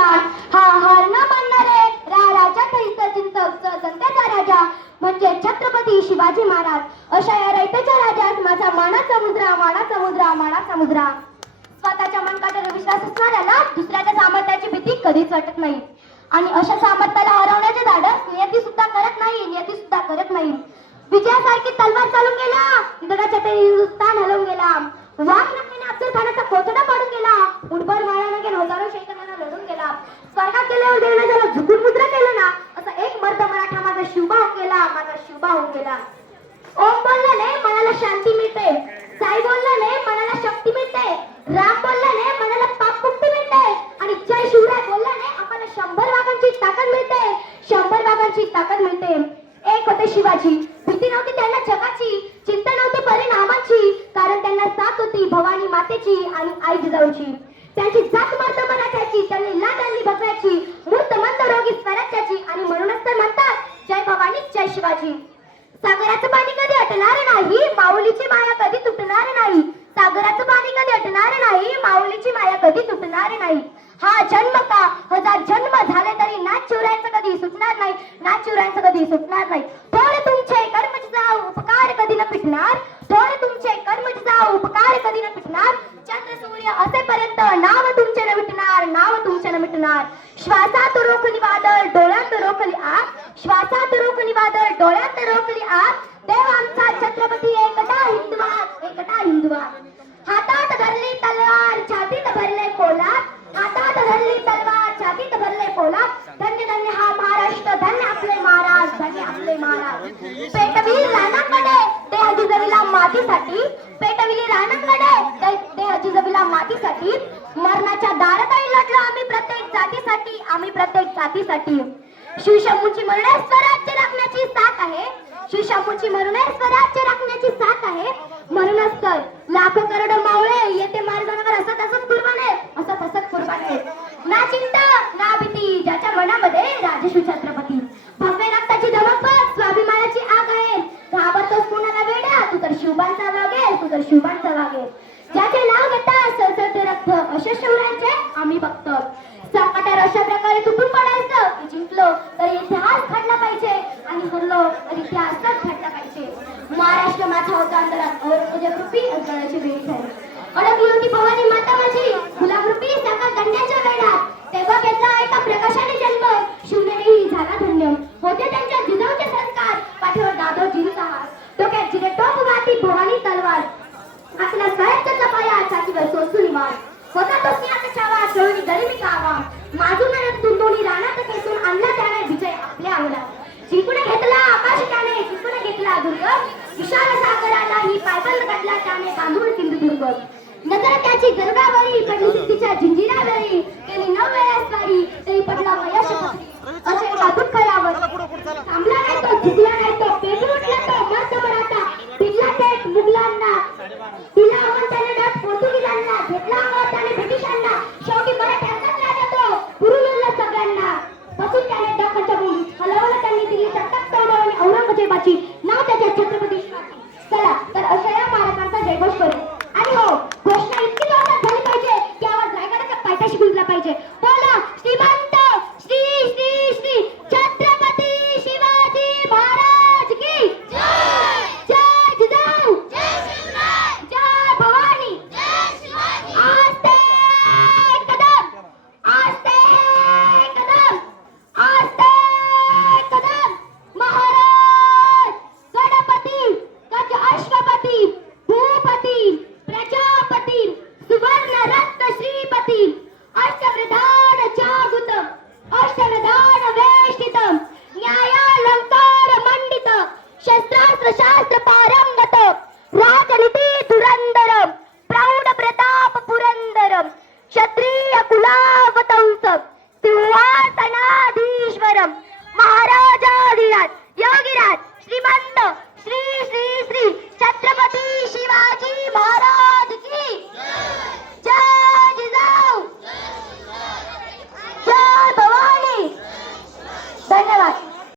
शान, हा हार न मानणारे राजाचा हित चिंतक जनतेचा राजा म्हणजे छत्रपती शिवाजी महाराज. अशा या रयतेच्या राजास माझा मानाचा मुद्रा, मानाचा मुद्रा, मानाचा मुद्रा. स्वतःच्या मनकाट्यावर विश्वास असणाऱ्याला दुसऱ्याच्या सामर्थ्याची भीती कधीच वाटत नाही आणि अशा सामर्थ्याला हरवण्याचे धाडस नियती सुद्धा करत नाही, नियती सुद्धा करत नाही. विजयासारखी तलवार चालून गेला, दगडाच्या तळी हिंदुस्थान हलवून गेला. वाघ नक्कीने अफजल खानाचा कोथडा पाडून गेला. उडबड माळाने घेऊन हजारो शैतानांना लढून गेला. स्वर्गात गेल्यावर देवाने ज्याला झुकून मुद्रा केलं ना, असा एक मर्द मराठा माझा शिवबा होऊन गेला, माझा शिवबा होऊन गेला. ओम बोलल्याने मनाला शांती मिळते, साई बोलल्याने मनाला शक्ती मिळते, राम बोलल्याने मनाला पापमुक्ती मिळते आणि जय शिवराय बोलल्याने आम्हाला 100 वाघांची ताकद मिळते, 100 वाघांची ताकद मिळते. एक होते शिवाजी, भीती नव्हती त्यांना जगाची, चिंता नव्हती परिणामाची, कारण त्यांना साथ होती भवानी मातेची आणि आई जिजाऊची. त्यांची जात मर्द मराठ्याची, त्यांनी लाट आणली भगव्याची, मूर्त मंद रोगी स्वराज्याची आणि म्हणूनच तर म्हणतात जय भवानी जय शिवाजी. सागराचं पाणी कधी हटणार नाही, माऊलीची माया कधी तुटणार नाही. सागराचं पाणी कधी हटणार नाही, माऊलीची माया कधी तुटणार नाही. हा जन्म का 1000 जन्म झाले तरी नाच शिवरायांचं कधी सुटणार नाही, नाच शिवरायांचं कधी सुटणार नाही. थोडे तुमचे कर्मचा उपकार कधी न पिटणार, थोडे तुमचे कर्मचा उपकार कधी न पिटणार. चंद्र सूर्य असेपर्यंत नाव तुमचे न मिटणार, नाव तुमचे न मिटणार. श्वासात रोखली वादळ, डोळ्यात रोखली आग, श्वासात रोखली वादळ, डोळ्यात रोखली आग. देव आमचा छत्रपती एकटा हिंदवा, एकटा हिंदवा. हातात धरली तलवार, छातीत भरले पोलाद, हातात धरली तलवार, छातीत भरले पोलाद. धन्य धन्य हा महाराष्ट्र, धन्य आपले महाराज, धन्य आपले महाराज. पेटविली रानांकडे देह जिजविला मातीसाठी, पेटविली रानांकडे देह जिजविला मातीसाठी. मरणाच्या दारातही लढलो आम्ही प्रत्येक जातीसाठी, आम्ही प्रत्येक जातीसाठी. शिवशंभूची मरणे स्वराज्य राखण्याची साथ आहे, शिवशंभूची मरणे स्वराज्य राखण्याची साथ आहे. म्हणूनच तर लाखो करोडो मावळे येते मार्गावर असत असत कुर्बाने, असत असत कुर्बाने. ना चिंता ना भीती ज्याच्या मनामध्ये राजश्री छत्रपती. भव्य रक्ताची धमक बघ, स्वाभिमानाची आग आहे. घाबरतोस कोणाला वेड्या, तू तर शिवबांचा वागेल, तू तर शिवबांचा वागेल. ज्याचे नाव घेता सळसळते रक्त, अशा शिवरायांचे आम्ही भक्त. संकटावर अशा प्रकारे तुटून पडायचं की जिंकलो तर इतिहास घडला पाहिजे आणि हरलो तर इतिहासच घडला पाहिजे. महाराष्ट्र माझा होता अंतरात, औरंगजेब रूपी अंतराची वेळ झाली. अडकली होती भवानी माता माझी गुलाब रूपी साखर दंड्याच्या वेळात. तेव्हा घेतला एका प्रकाशाने जन्म, शिवनेरी झाला धन्य. होते त्यांच्या जिजाऊचे संस्कार, पाठीवर दादोजींचा हात, डोक्यात जिरे टोप वाटी भवानी तलवार. आपला स्वराज्याचा पाया छातीवर सोसून मार. होता तो सिंहाचा छावा, शोणी गरीबी कावा. माजून तुंदोनी रानात खेचून आणला त्याने विजय आपल्या अंगणात. जिंकून घेतला आकाश त्याने, जिंकून घेतला दुर्ग. विशाल सागराला ही पायबंद घातला त्याने, बांधून सिंधुदुर्ग. नजर त्याची गरुडावरी पडली सिद्धीच्या जिंजिरावरी.